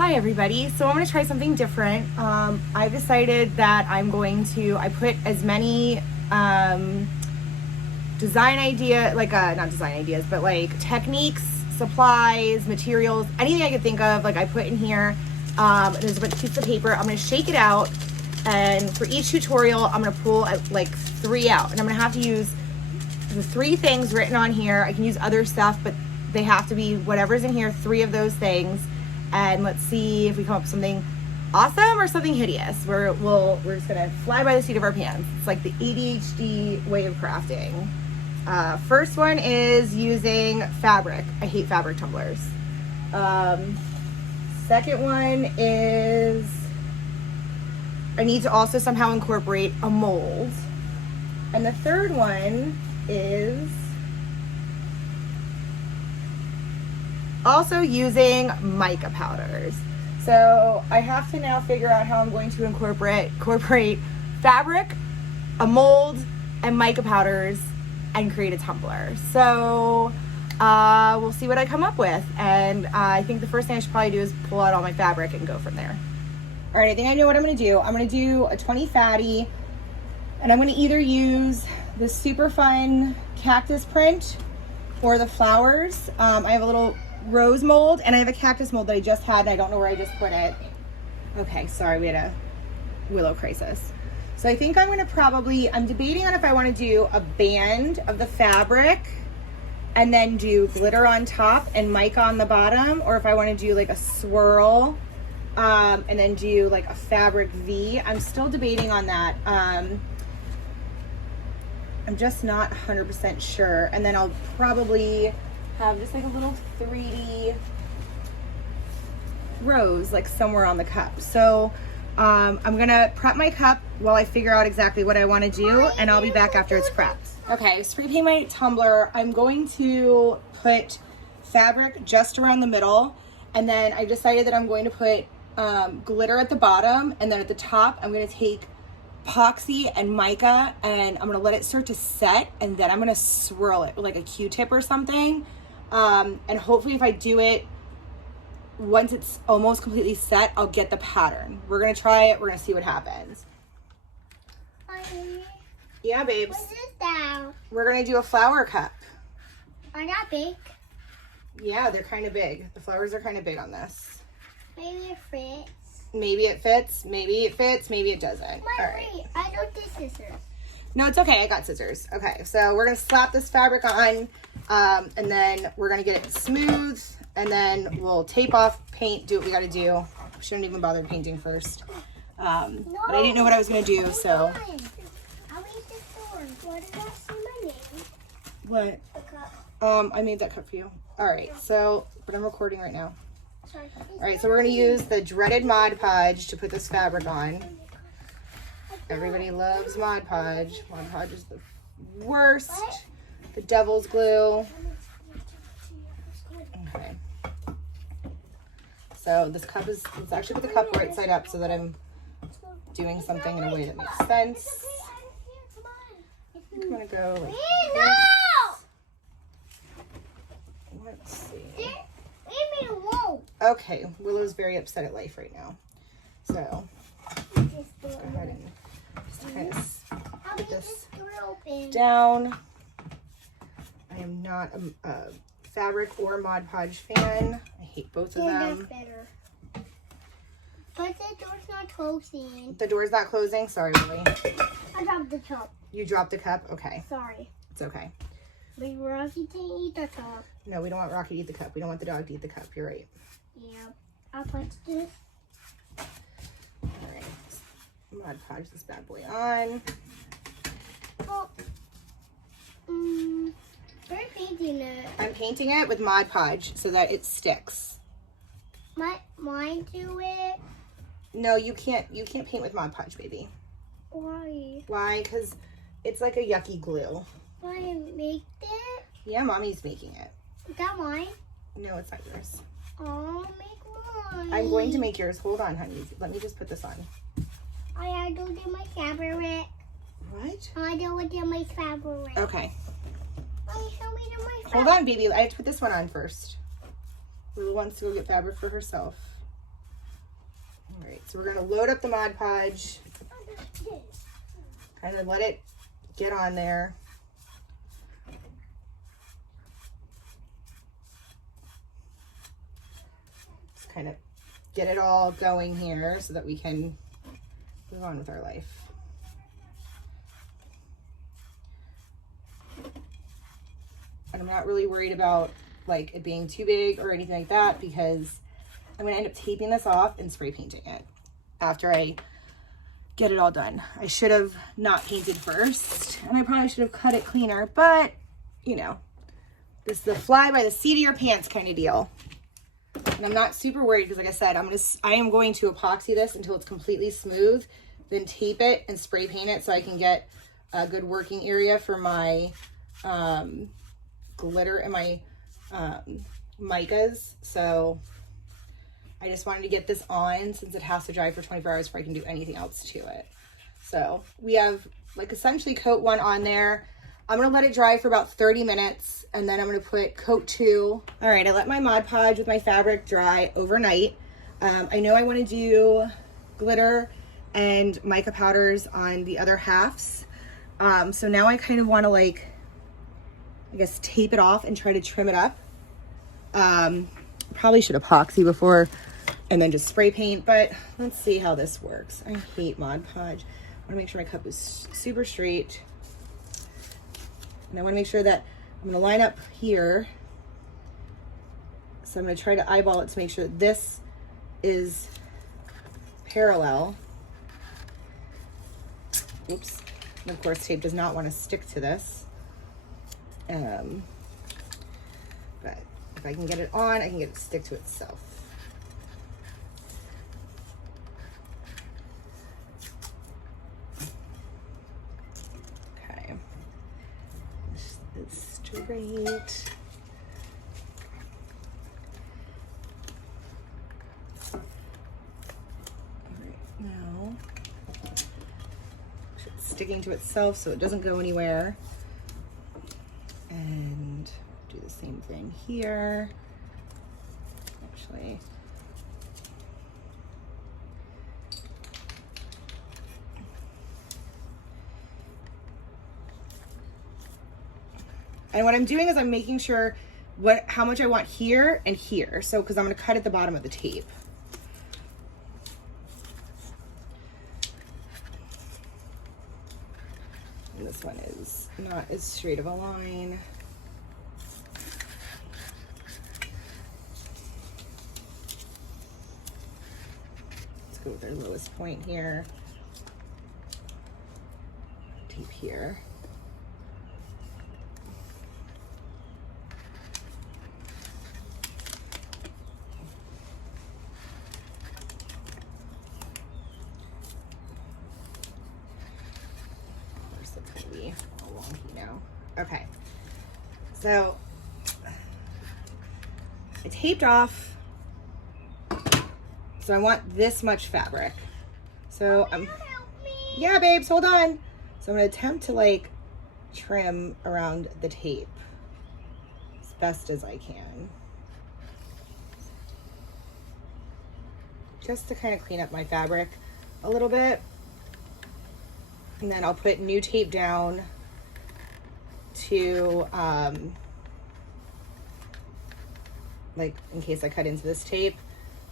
Hi everybody, so I'm going to try something different. I've decided that I put as many design idea, not design ideas, but like techniques, supplies, materials, anything I could think of, like I put in here. There's a bunch of pieces of paper. I'm going to shake it out, and for each tutorial I'm going to pull like 3 out, and I'm going to have to use the 3 things written on here. I can use other stuff, but they have to be whatever's in here, 3 of those things. And let's see if we come up with something awesome or something hideous. We're just gonna fly by the seat of our pants. It's like the ADHD way of crafting. First one is using fabric. I hate fabric tumblers. Second one is I need to also somehow incorporate a mold. And the third one is also using mica powders. So I have to now figure out how I'm going to incorporate fabric, a mold, and mica powders and create a tumbler. So we'll see what I come up with. And I think the first thing I should probably do is pull out all my fabric and go from there. All right, I think I know what I'm gonna do. I'm gonna do a 20 fatty, and I'm gonna either use the super fun cactus print or the flowers. I have a little rose mold, and I have a cactus mold that I just had, and I don't know where I just put it. Okay, sorry, we had a willow crisis. So I think I'm debating on if I want to do a band of the fabric and then do glitter on top and mica on the bottom, or if I want to do like a swirl and then do like a fabric V. I'm still debating on that. I'm just not 100% sure. And then I'll probably have just like a little 3D rose like somewhere on the cup. So I'm gonna prep my cup while I figure out exactly what I want to do, and I'll be back after it's prepped. Okay, spray paint my tumbler. I'm going to put fabric just around the middle, and then I decided that I'm going to put glitter at the bottom, and then at the top I'm going to take epoxy and mica, and I'm going to let it start to set, and then I'm going to swirl it with like a Q-tip or something. And hopefully if I do it once it's almost completely set, I'll get the pattern. We're gonna try it. We're gonna see what happens. Yeah, babes. What's this now? We're gonna do a flower cup. Are that big? Yeah, they're kind of big. The flowers are kind of big on this. Maybe it fits. Maybe it fits. Maybe it fits. Maybe it doesn't. Wait, All right. wait. I don't need scissors. No, it's okay. I got scissors. Okay, so we're gonna slap this fabric on, and then we're gonna get it smooth, and then we'll tape off, paint, do what we gotta do. We shouldn't even bother painting first. But I didn't know what I was gonna do, so. I'll eat this one. What did I say my name? What? The cup. I made that cup for you. All right, so, but I'm recording right now. Sorry. All right, so we're gonna use the dreaded Mod Podge to put this fabric on. Everybody loves Mod Podge. Mod Podge is the worst. The devil's glue. Okay. So this cup let's actually put the cup right side up so that I'm doing something in a way that makes sense. I think I'm gonna go like this. Let's see. Leave me alone. Okay, Willow's very upset at life right now. So let's go ahead and just kind of put this down. I am not a fabric or Mod Podge fan. I hate both of them. That's better. But the door's not closing. The door's not closing? Sorry, Willie. I dropped the cup. You dropped the cup? Okay. Sorry. It's okay. But Rocky didn't eat the cup. No, we don't want Rocky to eat the cup. We don't want the dog to eat the cup. You're right. Yeah. I'll put this. All right. Mod Podge this bad boy on. Oh. We're painting it. I'm painting it with Mod Podge so that it sticks. Mine do it. No, you can't paint with Mod Podge, baby. Why? Why? Because it's like a yucky glue. Why make it? Yeah, Mommy's making it. Is that mine? No, it's not yours. I'll make mine. I'm going to make yours. Hold on, honey. Let me just put this on. I do my fabric. What? I do my fabric. Okay. Show me my fabric. Hold on, baby. I have to put this one on first. Lulu wants to go get fabric for herself. All right, so we're gonna load up the Mod Podge. Kind of let it get on there. Just kind of get it all going here so that we can move on with our life. And I'm not really worried about like it being too big or anything like that because I'm gonna end up taping this off and spray painting it after I get it all done. I should have not painted first and I probably should have cut it cleaner, but you know, this is the fly by the seat of your pants kind of deal. And I'm not super worried because like I said, I am going to epoxy this until it's completely smooth, then tape it and spray paint it so I can get a good working area for my glitter and my micas. So I just wanted to get this on since it has to dry for 24 hours before I can do anything else to it. So we have like essentially coat 1 on there. I'm gonna let it dry for about 30 minutes and then I'm gonna put coat 2. All right, I let my Mod Podge with my fabric dry overnight. I know I wanna do glitter and mica powders on the other halves. So now I kind of wanna like, I guess tape it off and try to trim it up. Probably should epoxy before and then just spray paint, but let's see how this works. I hate Mod Podge. I wanna make sure my cup is super straight. And I wanna make sure that I'm gonna line up here. So I'm gonna try to eyeball it to make sure that this is parallel. Oops. And of course, tape does not wanna stick to this. But if I can get it on, I can get it to stick to itself. Okay. This is straight. All right, now it's sticking to itself so it doesn't go anywhere. And do the same thing here. Actually, and what I'm doing is I'm making sure how much I want here and here. So, because I'm going to cut at the bottom of the tape. And this one is not as straight of a line. Let's go with our lowest point here. Tape here. Okay, so I taped off, so I want this much fabric. So yeah, babes, hold on. So I'm gonna attempt to like trim around the tape as best as I can. Just to kind of clean up my fabric a little bit. And then I'll put new tape down to like in case I cut into this tape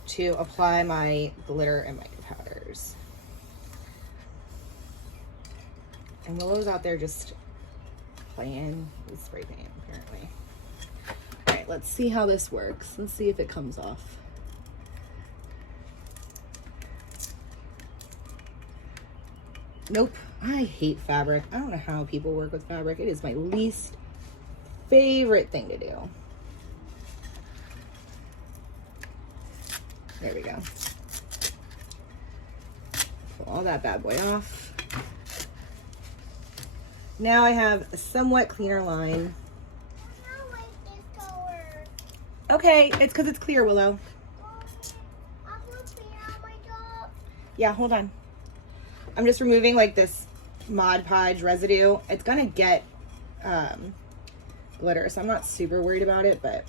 to apply my glitter and mica powders. And Willow's out there just playing with spray paint apparently. All right, let's see how this works. Let's see if it comes off. Nope. I hate fabric. I don't know how people work with fabric. It is my least favorite thing to do. There we go. Pull all that bad boy off. Now I have a somewhat cleaner line. I don't like this color. Okay, it's because it's clear, Willow. I will clean out my top. Yeah, hold on. I'm just removing like this Mod Podge residue. It's gonna get glitter, so I'm not super worried about it, but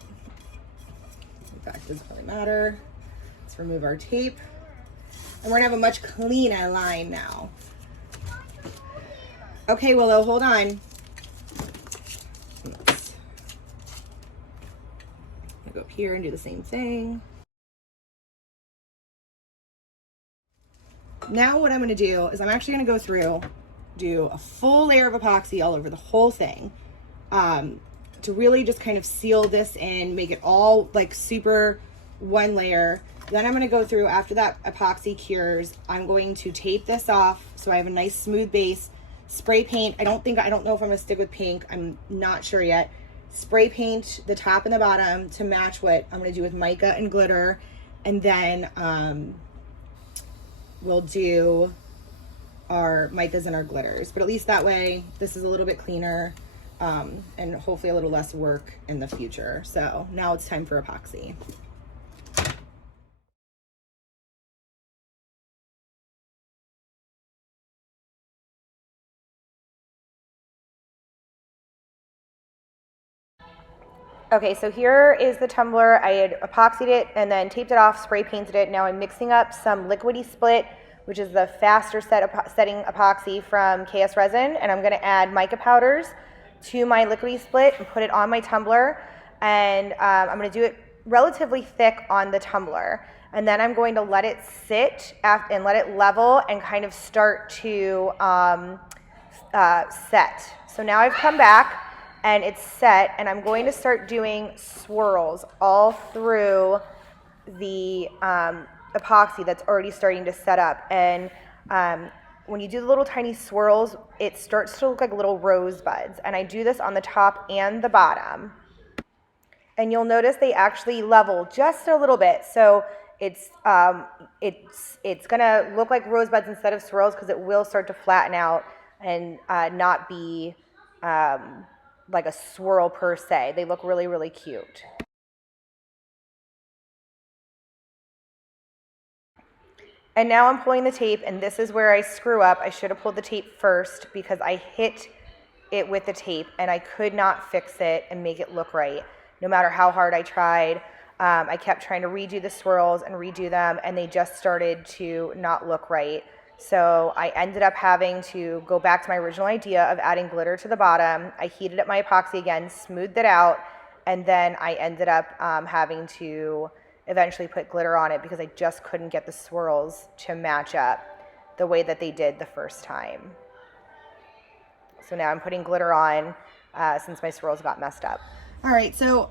in fact, it doesn't really matter. Let's remove our tape. And we're gonna have a much cleaner line now. Okay, Willow, hold on. Let's go up here and do the same thing. Now what I'm gonna do is I'm actually gonna go through, do a full layer of epoxy all over the whole thing, to really just kind of seal this in, make it all like super one layer. Then I'm gonna go through, after that epoxy cures, I'm going to tape this off so I have a nice smooth base. Spray paint, I don't know if I'm gonna stick with pink, I'm not sure yet. Spray paint the top and the bottom to match what I'm gonna do with mica and glitter. And then we'll do our micas and our glitters. But at least that way, this is a little bit cleaner, and hopefully a little less work in the future. So now it's time for epoxy. Okay, so here is the tumbler. I had epoxied it and then taped it off, spray painted it. Now I'm mixing up some liquidy split, which is the faster setting epoxy from KS Resin, and I'm gonna add mica powders to my liquidy split and put it on my tumbler. And I'm gonna do it relatively thick on the tumbler. And then I'm going to let it sit and let it level and kind of start to set. So now I've come back and it's set, and I'm going to start doing swirls all through the epoxy that's already starting to set up. And when you do the little tiny swirls, it starts to look like little rosebuds. And I do this on the top and the bottom. And you'll notice they actually level just a little bit. So it's gonna look like rosebuds instead of swirls, because it will start to flatten out and not be like a swirl per se. They look really, really cute. And now I'm pulling the tape, and this is where I screw up. I should have pulled the tape first because I hit it with the tape and I could not fix it and make it look right. No matter how hard I tried, I kept trying to redo the swirls and redo them, and they just started to not look right. So I ended up having to go back to my original idea of adding glitter to the bottom. I heated up my epoxy again, smoothed it out, and then I ended up having to eventually put glitter on it because I just couldn't get the swirls to match up the way that they did the first time. So now I'm putting glitter on since my swirls got messed up. All right, so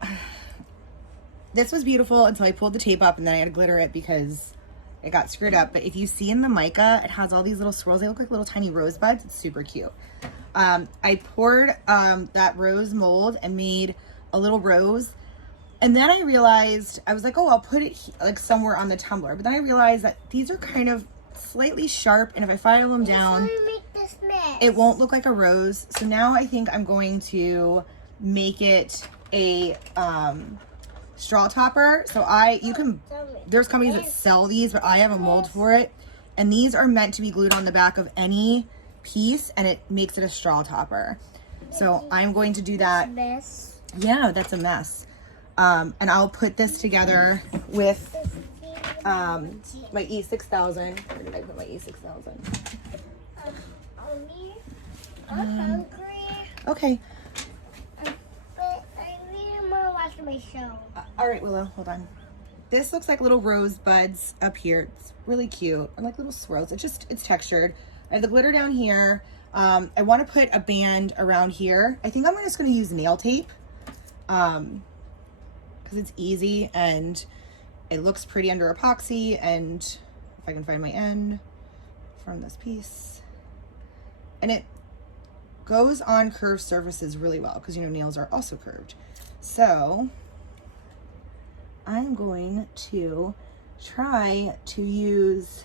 this was beautiful until I pulled the tape up, and then I had to glitter it because it got screwed up. But if you see in the mica, it has all these little swirls. They look like little tiny rosebuds. It's super cute. I poured that rose mold and made a little rose. And then I realized, I was like, oh, I'll put it like somewhere on the tumbler. But then I realized that these are kind of slightly sharp, and if I file them down, it won't look like a rose. So now I think I'm going to make it a straw topper. So there's companies that sell these, but I have a mold for it. And these are meant to be glued on the back of any piece, and it makes it a straw topper. So I'm going to do that. Yeah, that's a mess. And I'll put this together with my E6000. Where did I put my E6000? I'm hungry. Okay. But I really want to watch my show. All right, Willow, hold on. This looks like little rosebuds up here. It's really cute. I like little swirls. It's textured. I have the glitter down here. I want to put a band around here. I think I'm just going to use nail tape. Because it's easy and it looks pretty under epoxy. And if I can find my end from this piece, and it goes on curved surfaces really well because, you know, nails are also curved. So I'm going to try to use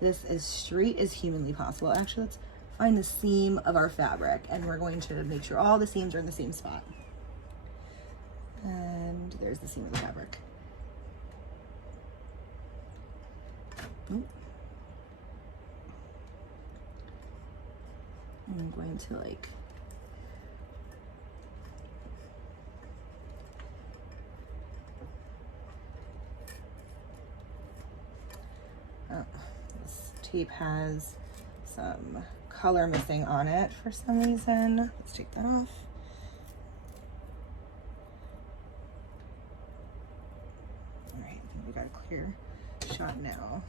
this as straight as humanly possible. Actually, let's find the seam of our fabric, and we're going to make sure all the seams are in the same spot. And there's the seam of the fabric. Ooh. I'm going to like tape has some color missing on it for some reason. Let's take that off. All right, I think we got a clear shot now.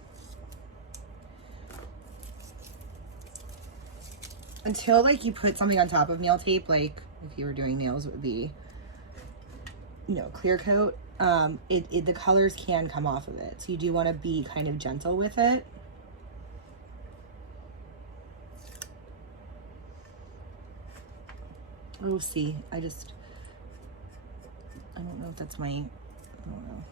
Until like you put something on top of nail tape, like if you were doing nails, it would be, you know, clear coat. The colors can come off of it. So you do want to be kind of gentle with it. Oh, see, I don't know if that's my, I don't know.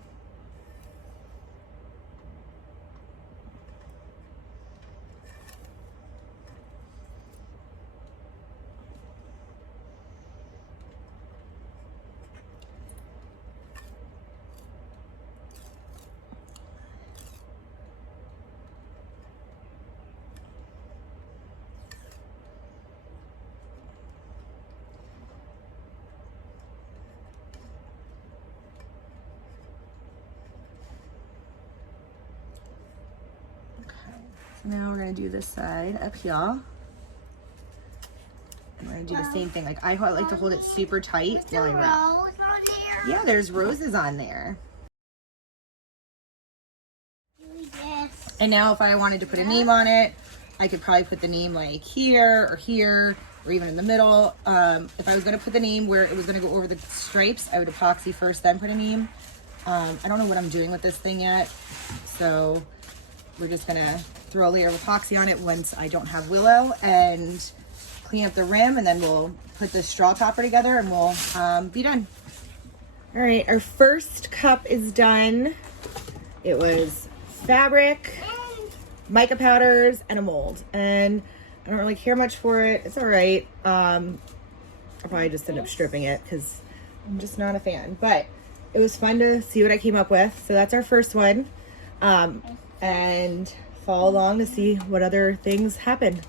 So now we're gonna do this side up here. And we're gonna do the same thing. Like I like to hold it super tight while I wrap. Yeah, there's roses on there. Yes. And now if I wanted to put a name on it, I could probably put the name like here, or even in the middle. If I was gonna put the name where it was gonna go over the stripes, I would epoxy first, then put a name. I don't know what I'm doing with this thing yet. So we're just gonna throw a layer of epoxy on it once I don't have willow and clean up the rim, and then we'll put the straw topper together and we'll be done. All right, our first cup is done. It was fabric, mica powders, and a mold. And I don't really care much for it. It's all right. I'll probably just end up stripping it because I'm just not a fan. But it was fun to see what I came up with. So that's our first one. And follow along to see what other things happen.